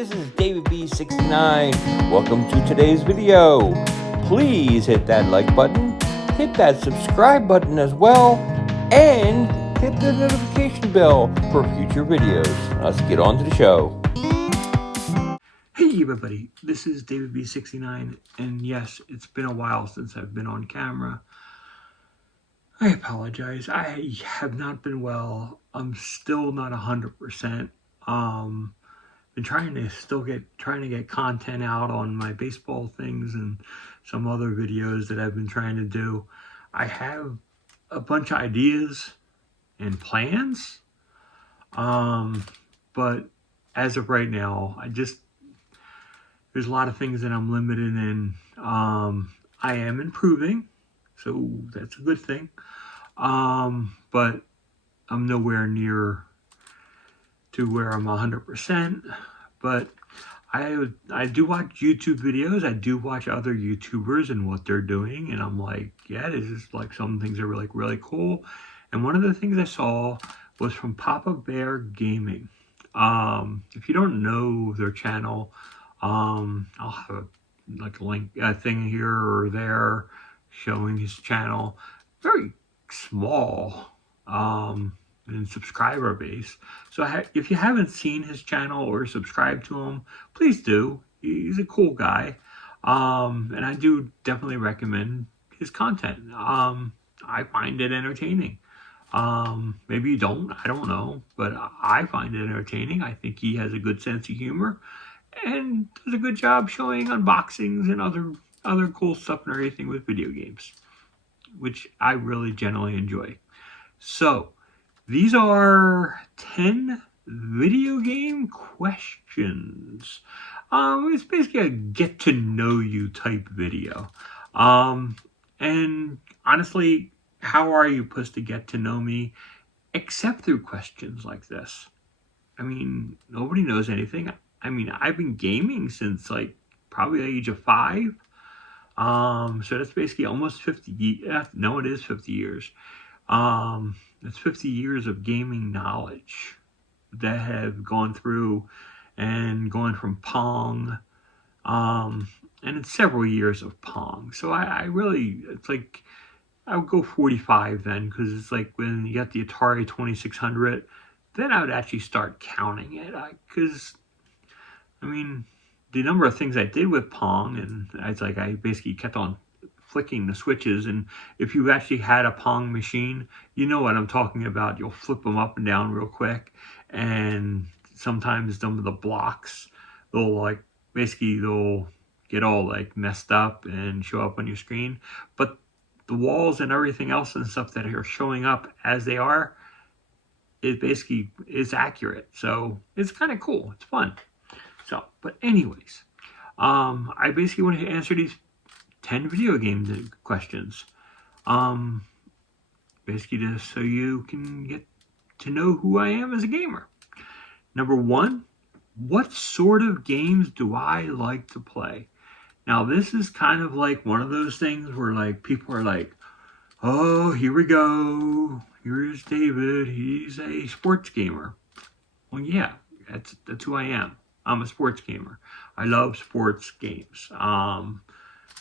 this is David B69. Welcome to today's video. Please hit that like button, hit that subscribe button as well, and hit the notification bell for future videos. Let's get on to the show. Hey everybody, this is David B69, and yes, it's been a while since I've been on camera. I apologize. I have not been well. I'm still not 100%. Been trying to get content out on my baseball things and some other videos that I've been trying to do. I have a bunch of ideas and plans, but as of right now, there's a lot of things that I'm limited in. I am improving, so that's a good thing. But I'm nowhere near to where I'm 100%. But I do watch YouTube videos. I do watch other YouTubers and what they're doing, and I'm like, yeah, this is like some things are really cool. And one of the things I saw was from Papa Bear Gaming. If you don't know their channel, I'll have a link thing here or there showing his channel. Very small in subscriber base. So if you haven't seen his channel or subscribed to him, please do. He's a cool guy, and I do definitely recommend his content. I find it entertaining. Maybe you don't, I don't know, but I find it entertaining. I think he has a good sense of humor and does a good job showing unboxings and other cool stuff and everything with video games, which I really generally enjoy. So these are 10 video game questions. It's basically a get to know you type video. And honestly, how are you supposed to get to know me except through questions like this? I mean, nobody knows anything. I mean, I've been gaming since like probably the age of 5. So that's basically almost 50 years. No, it is 50 years. That's 50 years of gaming knowledge that have gone through and going from Pong. And it's several years of Pong. So I really, it's like, I would go 45 then, because it's like when you got the Atari 2600, then I would actually start counting it. Because, I mean, the number of things I did with Pong, and I basically kept on flicking the switches, and if you actually had a Pong machine, you know what I'm talking about. You'll flip them up and down real quick, and sometimes some of the blocks, they'll get all like messed up and show up on your screen, but the walls and everything else and stuff that are showing up as they are, it basically is accurate. So it's kind of cool. It's fun. So, but anyways, I basically want to answer these 10 video game questions. Basically just so you can get to know who I am as a gamer. Number 1, what sort of games do I like to play? Now, this is kind of like one of those things where like people are like, oh, here we go. Here's David. He's a sports gamer. Well, yeah, that's who I am. I'm a sports gamer. I love sports games.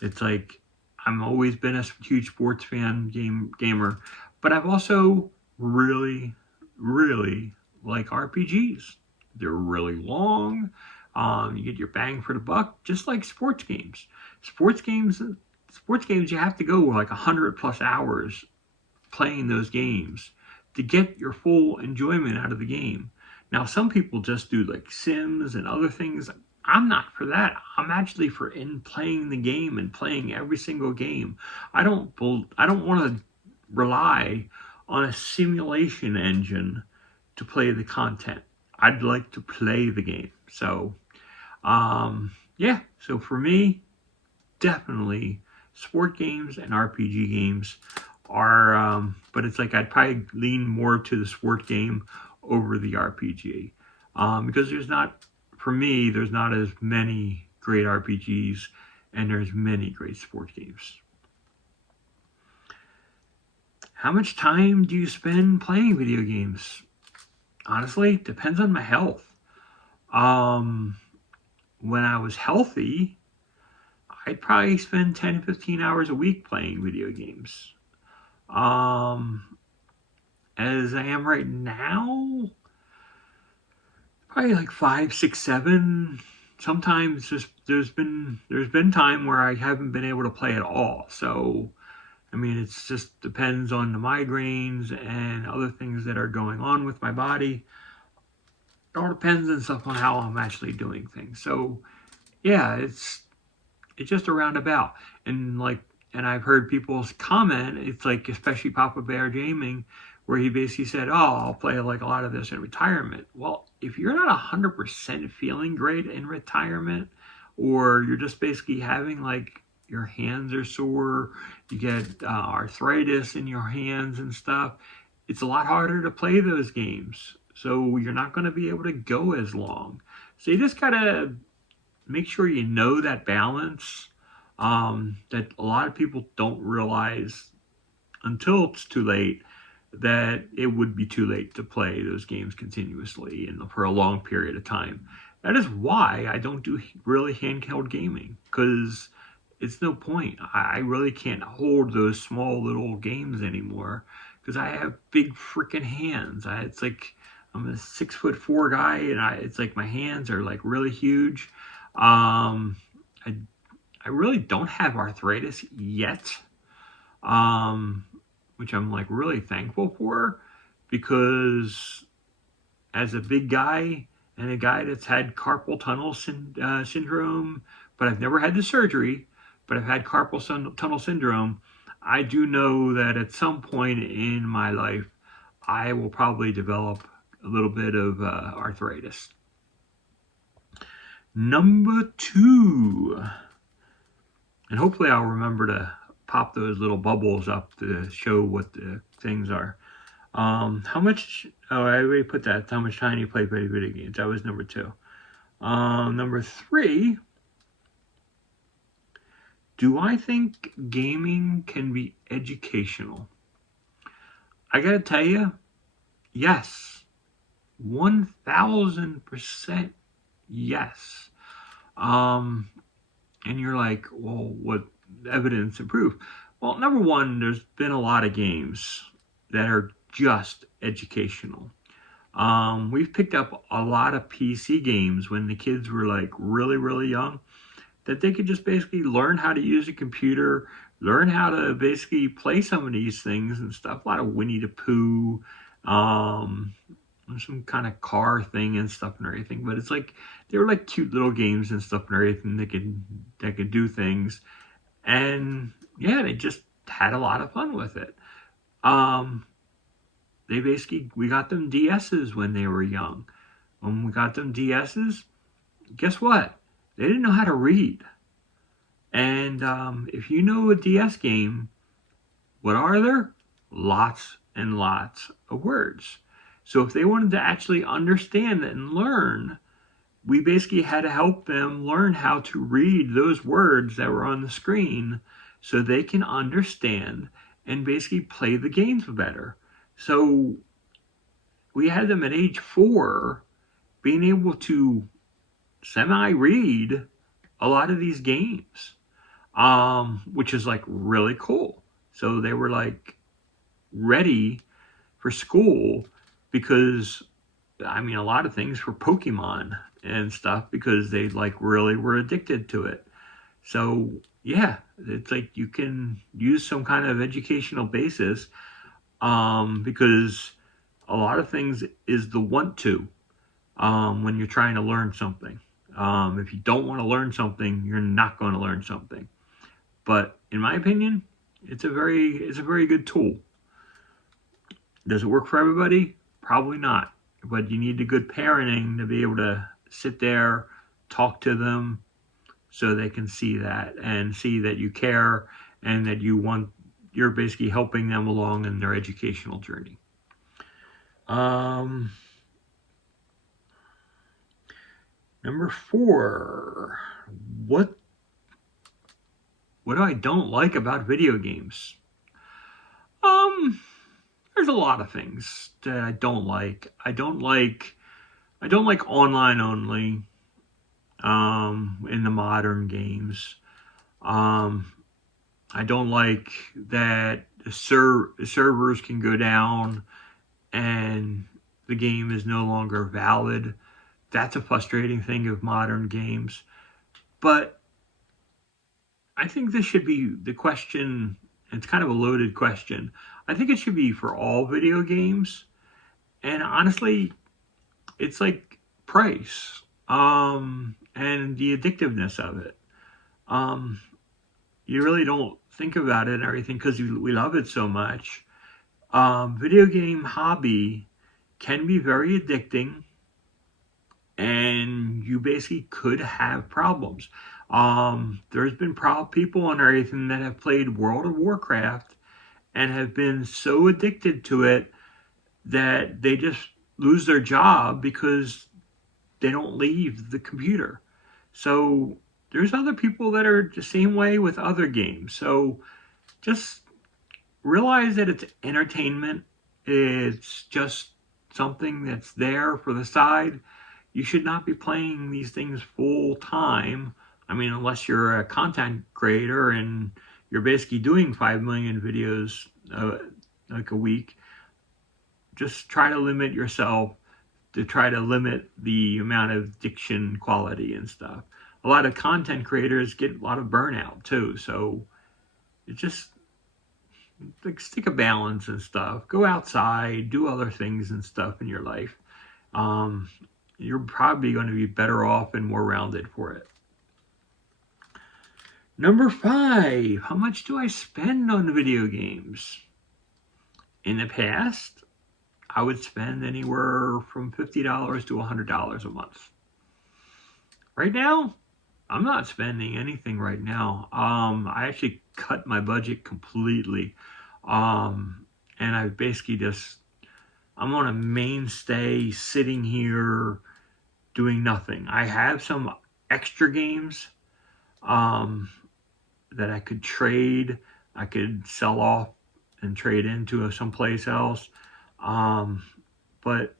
It's like I've always been a huge sports gamer, but I've also really like RPGs. They're really long. You get your bang for the buck, just like sports games. Sports games, you have to go like 100 plus hours playing those games to get your full enjoyment out of the game. Now, some people just do like Sims and other things. I'm not for that. I'm actually for playing the game and playing every single game. I don't want to rely on a simulation engine to play the content. I'd like to play the game. So, yeah. So for me, definitely sport games and RPG games are, but it's like I'd probably lean more to the sport game over the RPG, because there's not as many great RPGs and there's many great sport games. How much time do you spend playing video games? Honestly, depends on my health. when I was healthy, I'd probably spend 10 to 15 hours a week playing video games. As I am right now, probably like 5, 6, 7. Sometimes just there's been time where I haven't been able to play at all. So I mean, it's just depends on the migraines and other things that are going on with my body. It all depends and stuff on how I'm actually doing things. So yeah, it's just a roundabout. And I've heard people's comment, it's like, especially Papa Bear Gaming, where he basically said, oh, I'll play like a lot of this in retirement. Well, if you're not 100% feeling great in retirement, or you're just basically having like your hands are sore, you get arthritis in your hands and stuff, it's a lot harder to play those games. So you're not going to be able to go as long. So you just got to make sure you know that balance, that a lot of people don't realize until it's too late, that it would be too late to play those games continuously and for a long period of time. That is why I don't do really handheld gaming, because it's no point. I really can't hold those small little games anymore because I have big freaking hands. It's like I'm a 6'4" guy, and it's like my hands are like really huge. I really don't have arthritis yet, which I'm like really thankful for, because as a big guy and a guy that's had carpal tunnel syndrome, but I've never had the surgery, but I've had carpal tunnel syndrome, I do know that at some point in my life, I will probably develop a little bit of arthritis. Number 2, and hopefully I'll remember to pop those little bubbles up to show what the things are. How much, oh, I already put that, how much time you play video games. That was number 2. Number 3, do I think gaming can be educational? I gotta tell you, yes. 1000% yes. And you're like, well, what evidence and proof? Well, number 1, there's been a lot of games that are just educational. We've picked up a lot of PC games when the kids were like really, really young, that they could just basically learn how to use a computer, learn how to basically play some of these things and stuff. A lot of Winnie the Pooh, some kind of car thing and stuff and everything. But it's like, they were like cute little games and stuff and everything that could do things. And yeah, they just had a lot of fun with it. We got them DSs when they were young. When we got them DSs, guess what? They didn't know how to read. And if you know a DS game, what are there? Lots and lots of words. So if they wanted to actually understand and learn, we basically had to help them learn how to read those words that were on the screen so they can understand and basically play the games better. So we had them at age 4 being able to semi-read a lot of these games, which is like really cool. So they were like ready for school, because I mean, a lot of things for Pokemon and stuff, because they like really were addicted to it. So yeah, it's like you can use some kind of educational basis, because a lot of things is the want to, when you're trying to learn something. If you don't want to learn something, you're not going to learn something. But in my opinion, it's a very good tool. Does it work for everybody? Probably not. But you need a good parenting to be able to sit there, talk to them, so they can see that and see that you care and that you're basically helping them along in their educational journey. Number 4, what I don't like about video games? There's a lot of things that I don't like. I don't like online only. in the modern games. I don't like that the servers can go down and the game is no longer valid. That's a frustrating thing of modern games. But I think this should be the question. It's kind of a loaded question. I think it should be for all video games. And honestly, it's like price and the addictiveness of it. Um, you really don't think about it and everything because we love it so much. Video game hobby can be very addicting, and you basically could have problems. There's been people and everything that have played World of Warcraft and have been so addicted to it that they just lose their job because they don't leave the computer. So there's other people that are the same way with other games. So just realize that it's entertainment. It's just something that's there for the side. You should not be playing these things full time. I mean, unless you're a content creator and you're basically doing 5 million videos like a week. Just try to limit yourself to try to limit the amount of diction quality and stuff. A lot of content creators get a lot of burnout too. So it just like stick a balance and stuff. Go outside, do other things and stuff in your life. You're probably going to be better off and more rounded for it. Number 5, how much do I spend on video games? In the past, I would spend anywhere from $50 to $100 a month. Right now, I'm not spending anything right now. I actually cut my budget completely. And I basically I'm on a mainstay sitting here doing nothing. I have some extra games that I could trade. I could sell off and trade into someplace else. But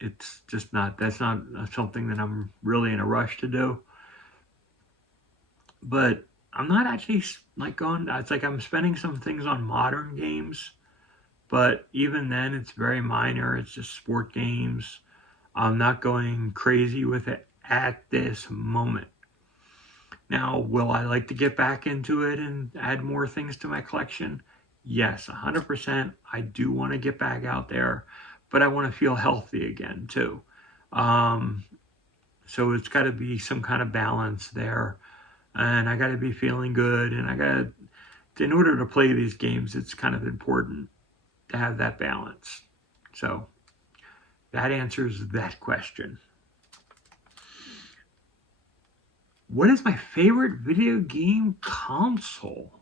it's just that's not something that I'm really in a rush to do. But I'm not actually like going, it's like I'm spending some things on modern games, but even then it's very minor. It's just sport games. I'm not going crazy with it at this moment. Now, will I like to get back into it and add more things to my collection? Yes, 100%. I do want to get back out there, but I want to feel healthy again too. So it's got to be some kind of balance there, and I got to be feeling good, and in order to play these games, it's kind of important to have that balance. So that answers that question. What is my favorite video game console?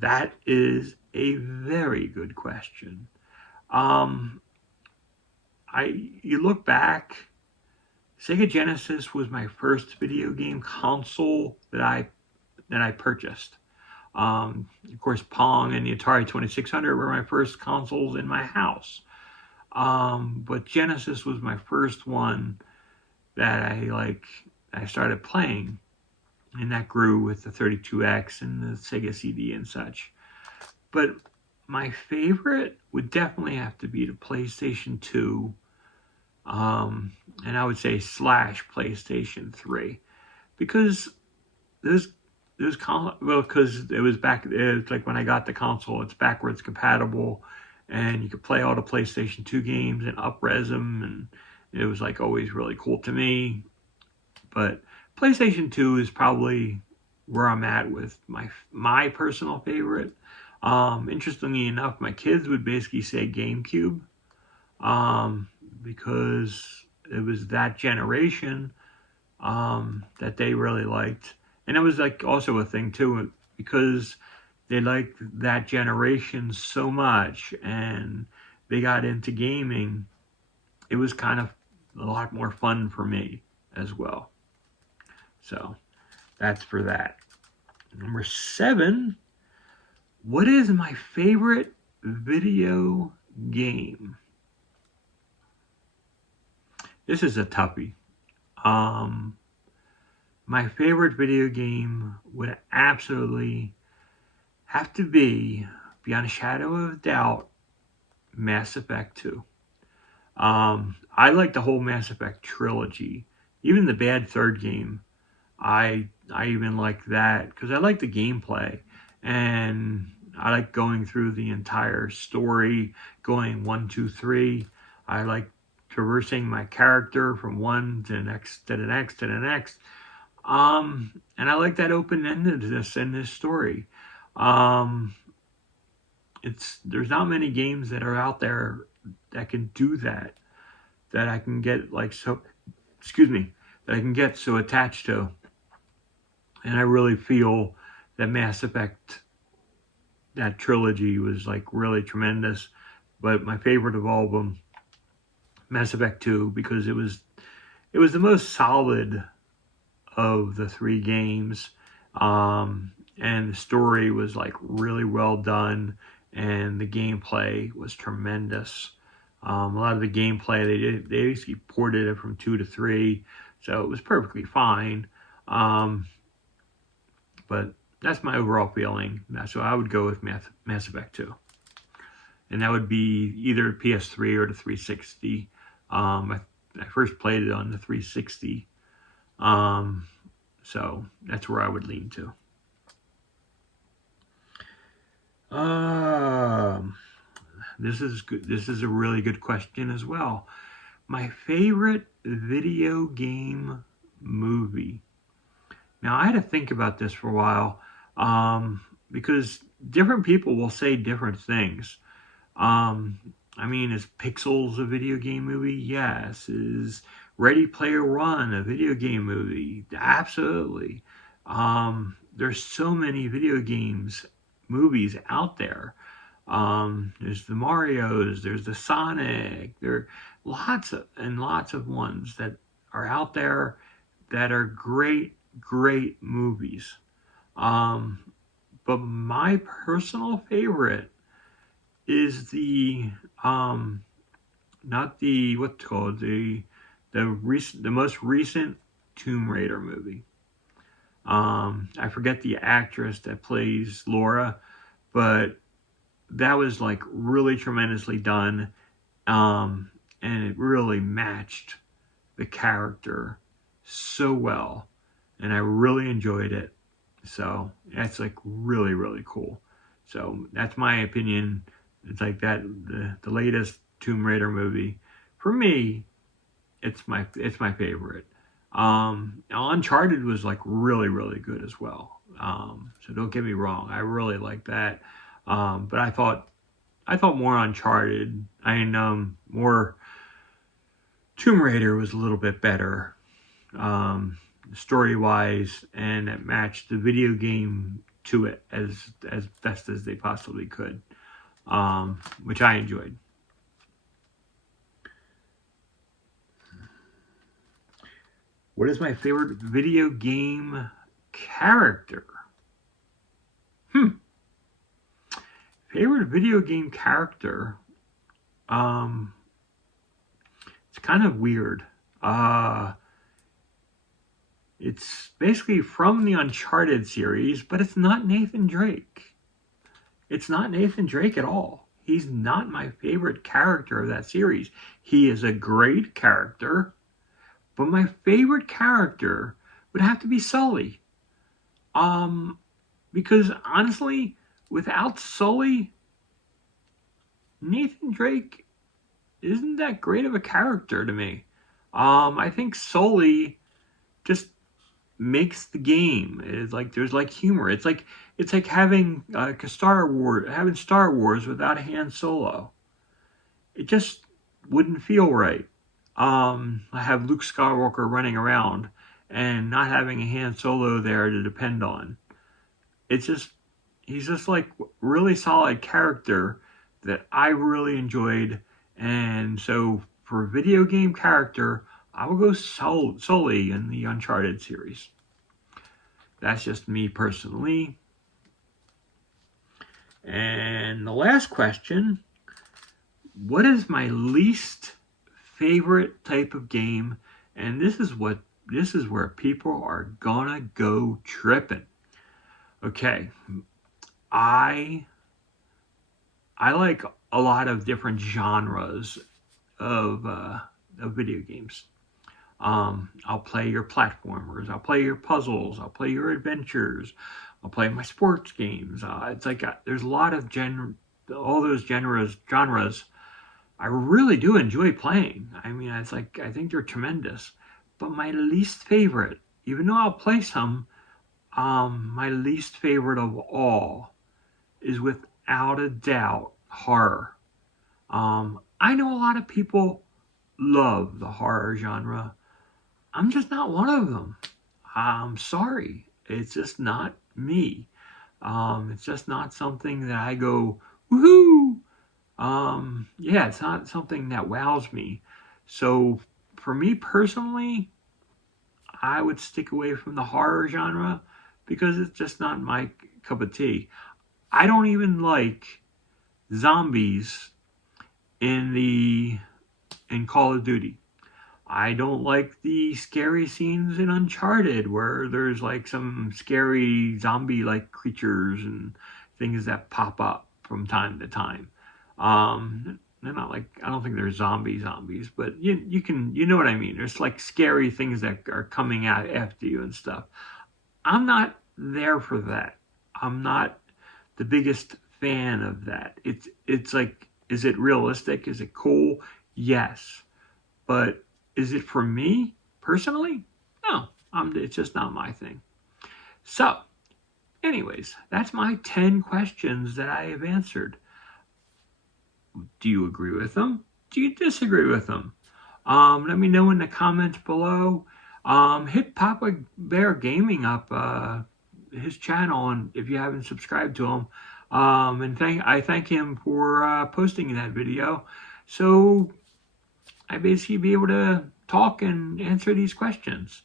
That is a very good question. You look back, Sega Genesis was my first video game console that I purchased. Of course, Pong and the Atari 2600 were my first consoles in my house. But Genesis was my first one that I started playing, and that grew with the 32X and the Sega CD and such. But my favorite would definitely have to be the PlayStation 2, and I would say / PlayStation 3, because because it was like when I got the console, it's backwards compatible, and you could play all the PlayStation 2 games and up-res them, and it was like always really cool to me. But PlayStation 2 is probably where I'm at with my personal favorite. Interestingly enough, my kids would basically say GameCube, because it was that generation that they really liked. And it was like also a thing too, because they liked that generation so much and they got into gaming. It was kind of a lot more fun for me as well. So that's for that. Number 7, what is my favorite video game? This is a toughie. my favorite video game would absolutely have to be, beyond a shadow of a doubt, Mass Effect 2. I like the whole Mass Effect trilogy. Even the bad third game, I even like that because I like the gameplay, and I like going through the entire story, going 1, 2, 3. I like traversing my character from one to the next, to the next, to the next. And I like that open-endedness in this story. There's not many games that are out there that can do that I can get that I can get so attached to. And I really feel that Mass Effect, that trilogy, was like really tremendous. But my favorite of all of them, Mass Effect 2, because it was the most solid of the 3 games. And the story was like really well done, and the gameplay was tremendous. A lot of the gameplay they basically ported it from 2 to 3, so it was perfectly fine. But that's my overall feeling. So I would go with Mass Effect 2, and that would be either PS3 or the 360. I first played it on the 360, so that's where I would lean to. This is good. This is a really good question as well. My favorite video game movie. Now, I had to think about this for a while, because different people will say different things. I mean, is Pixels a video game movie? Yes. Is Ready Player One a video game movie? Absolutely. There's so many video games movies out there. There's the Marios, there's the Sonic, there are lots of ones that are out there that are great movies. But my personal favorite is the not the what's called the most recent Tomb Raider movie. I forget the actress that plays Laura, but that was like really tremendously done, and it really matched the character so well, and I really enjoyed it. So that's like really cool. So that's my opinion. It's like that the latest Tomb Raider movie, for me, it's my favorite. Uncharted was like really good as well. So don't get me wrong, I really like that. But I thought more Uncharted. More Tomb Raider was a little bit better, story wise, and it matched the video game to it as best as they possibly could, which I enjoyed. What is my favorite video game character? Favorite video game character? It's kind of weird. It's basically from the Uncharted series, but it's not Nathan Drake. It's not Nathan Drake at all. He's not my favorite character of that series. He is a great character, but my favorite character would have to be Sully. Because honestly, without Sully, Nathan Drake isn't that great of a character to me. I think Sully just makes the game. It's like there's like humor. It's like having Star Wars without Han Solo. It just wouldn't feel right. I have Luke Skywalker running around and not having a Han Solo there to depend on. He's just like really solid character that I really enjoyed. And so for video game character, I will go Sully in the Uncharted series. That's just me personally. And the last question, what is my least favorite type of game? And this is what this is where people are gonna go tripping. Okay, I like a lot of different genres of video games. I'll play your platformers. I'll play your puzzles. I'll play your adventures. I'll play my sports games. It's like there's a lot of all those genres. I really do enjoy playing. I mean, it's like I think they're tremendous. But my least favorite, even though I'll play some, my least favorite of all is without a doubt horror. I know a lot of people love the horror genre. I'm just not one of them. I'm sorry. It's just not me. It's just not something that I go, woohoo! Yeah, it's not something that wows me. So for me personally, I would stick away from the horror genre because it's just not my cup of tea. I don't even like zombies in Call of Duty. I don't like the scary scenes in Uncharted where there's like some scary zombie-like creatures and things that pop up from time to time. They're not like, I don't think they're zombies, but you know what I mean. There's like scary things that are coming out after you and stuff. I'm not there for that. I'm not the biggest fan of that. It's like, is it realistic? Is it cool? Yes. But is it for me personally? No, it's just not my thing. So, anyways, that's my 10 questions that I have answered. Do you agree with them? Do you disagree with them? Let me know in the comments below. Hit Papa Bear Gaming up, his channel, and if you haven't subscribed to him. And I thank him for posting that video. So I basically be able to talk and answer these questions.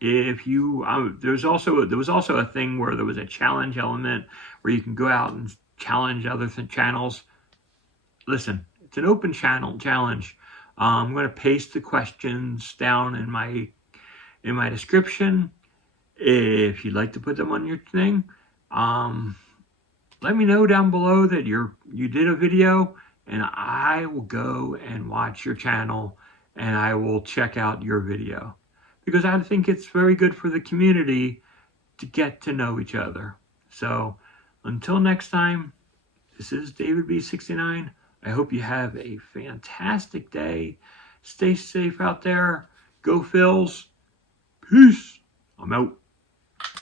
If you there was also a thing where there was a challenge element where you can go out and challenge other channels. Listen, it's an open challenge. I'm going to paste the questions down in my description. If you'd like to put them on your thing, let me know down below that you did a video, and I will go and watch your channel and I will check out your video, because I think it's very good for the community to get to know each other. So until next time, this is David B69. I hope you have a fantastic day. Stay safe out there. Go Phils. Peace. I'm out.